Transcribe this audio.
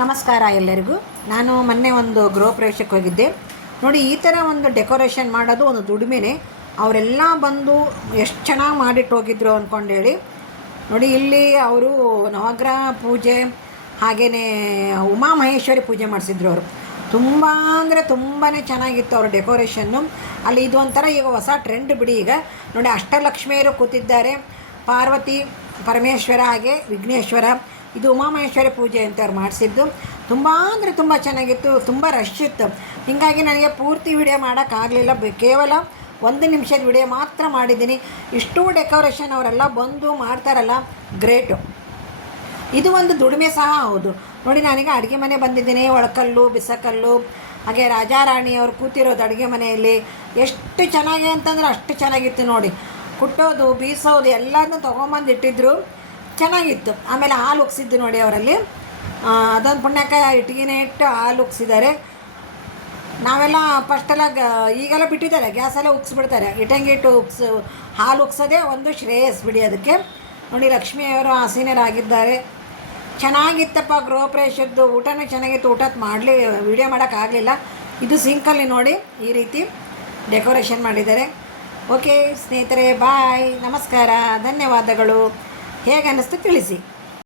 ನಮಸ್ಕಾರ ಎಲ್ಲರಿಗೂ. ನಾನು ಮೊನ್ನೆ ಒಂದು ಗೃಹ ಪ್ರವೇಶಕ್ಕೆ ಹೋಗಿದ್ದೆ. ನೋಡಿ, ಈ ಥರ ಒಂದು ಡೆಕೋರೇಷನ್ ಮಾಡೋದು ಒಂದು ದುಡಿಮೆನೆ. ಅವರೆಲ್ಲ ಬಂದು ಎಷ್ಟು ಚೆನ್ನಾಗಿ ಮಾಡಿಟ್ಟು ಹೋಗಿದ್ರು ಅಂದ್ಕೊಂಡೇಳಿ. ನೋಡಿ, ಇಲ್ಲಿ ಅವರು ನವಗ್ರಹ ಪೂಜೆ ಹಾಗೆಯೇ ಉಮಾಮಹೇಶ್ವರಿ ಪೂಜೆ ಮಾಡಿಸಿದ್ರು. ಅವರು ತುಂಬ ಅಂದರೆ ತುಂಬಾ ಚೆನ್ನಾಗಿತ್ತು ಅವ್ರ ಡೆಕೋರೇಷನ್ನು. ಅಲ್ಲಿ ಇದು ಒಂಥರ ಈಗ ಹೊಸ ಟ್ರೆಂಡ್ ಬಿಡಿ. ಈಗ ನೋಡಿ, ಅಷ್ಟಲಕ್ಷ್ಮಿಯರು ಕೂತಿದ್ದಾರೆ, ಪಾರ್ವತಿ ಪರಮೇಶ್ವರ ಹಾಗೆ ವಿಘ್ನೇಶ್ವರ. ಇದು ಉಮಾಮಹೇಶ್ವರಿ ಪೂಜೆ ಅಂತ ಅವ್ರು ಮಾಡಿಸಿದ್ದು. ತುಂಬ ಅಂದರೆ ತುಂಬ ಚೆನ್ನಾಗಿತ್ತು, ತುಂಬ ರಶ್ ಇತ್ತು. ಹೀಗಾಗಿ ನನಗೆ ಪೂರ್ತಿ ವಿಡಿಯೋ ಮಾಡೋಕ್ಕಾಗಲಿಲ್ಲ. ಕೇವಲ 1 ನಿಮಿಷದ ವಿಡಿಯೋ ಮಾತ್ರ ಮಾಡಿದ್ದೀನಿ. ಇಷ್ಟೂ ಡೆಕೋರೇಷನ್ ಅವರೆಲ್ಲ ಬಂದು ಮಾಡ್ತಾರಲ್ಲ, ಗ್ರೇಟು. ಇದು ಒಂದು ದುಡಿಮೆ ಸಹ ಹೌದು. ನೋಡಿ, ನಾನೀಗ ಅಡುಗೆ ಮನೆ ಬಂದಿದ್ದೀನಿ. ಒಳಕಲ್ಲು ಬಿಸಕಲ್ಲು ಹಾಗೆ ರಾಜಾರಾಣಿಯವರು ಕೂತಿರೋದು ಅಡುಗೆ ಮನೆಯಲ್ಲಿ. ಎಷ್ಟು ಚೆನ್ನಾಗಿ ಅಂತಂದರೆ ಅಷ್ಟು ಚೆನ್ನಾಗಿತ್ತು. ನೋಡಿ, ಕುಟ್ಟೋದು ಬೀಸೋದು ಎಲ್ಲದನ್ನೂ ತೊಗೊಂಬಂದು ಇಟ್ಟಿದ್ರು, ಚೆನ್ನಾಗಿತ್ತು. ಆಮೇಲೆ ಹಾಲು ಉಗ್ಸಿದ್ದು ನೋಡಿ ಅವರಲ್ಲಿ. ಅದೊಂದು ಪುಣ್ಯಕಾಯ ಇಟ್ಟಿಗೆನೇ ಇಟ್ಟು ಹಾಲು ಉಗ್ಸಿದ್ದಾರೆ. ನಾವೆಲ್ಲ ಫಸ್ಟೆಲ್ಲ ಈಗೆಲ್ಲ ಬಿಟ್ಟಿದ್ದಾರೆ, ಗ್ಯಾಸೆಲ್ಲ ಉಗ್ಸ್ಬಿಡ್ತಾರೆ. ಇಟ್ಟಂಗೆ ಇಟ್ಟು ಹಾಲು ಉಗ್ಸೋದೇ ಒಂದು ಶ್ರೇಯಸ್ ಬಿಡಿ ಅದಕ್ಕೆ. ನೋಡಿ, ಲಕ್ಷ್ಮಿಯವರು ಆಸೀನರಾಗಿದ್ದಾರೆ. ಚೆನ್ನಾಗಿತ್ತಪ್ಪ ಗೃಹ ಪ್ರವೇಶದ್ದು. ಊಟನೂ ಚೆನ್ನಾಗಿತ್ತು. ಊಟದ ವಿಡಿಯೋ ಮಾಡೋಕ್ಕಾಗಲಿಲ್ಲ. ಇದು ಸಿಂಕಲ್ಲಿ ನೋಡಿ ಈ ರೀತಿ ಡೆಕೋರೇಷನ್ ಮಾಡಿದ್ದಾರೆ. ಓಕೆ ಸ್ನೇಹಿತರೆ, ಬಾಯ್, ನಮಸ್ಕಾರ, ಧನ್ಯವಾದಗಳು. ಹೇಗೆ ಅನ್ನಿಸ್ತು ತಿಳಿಸಿ.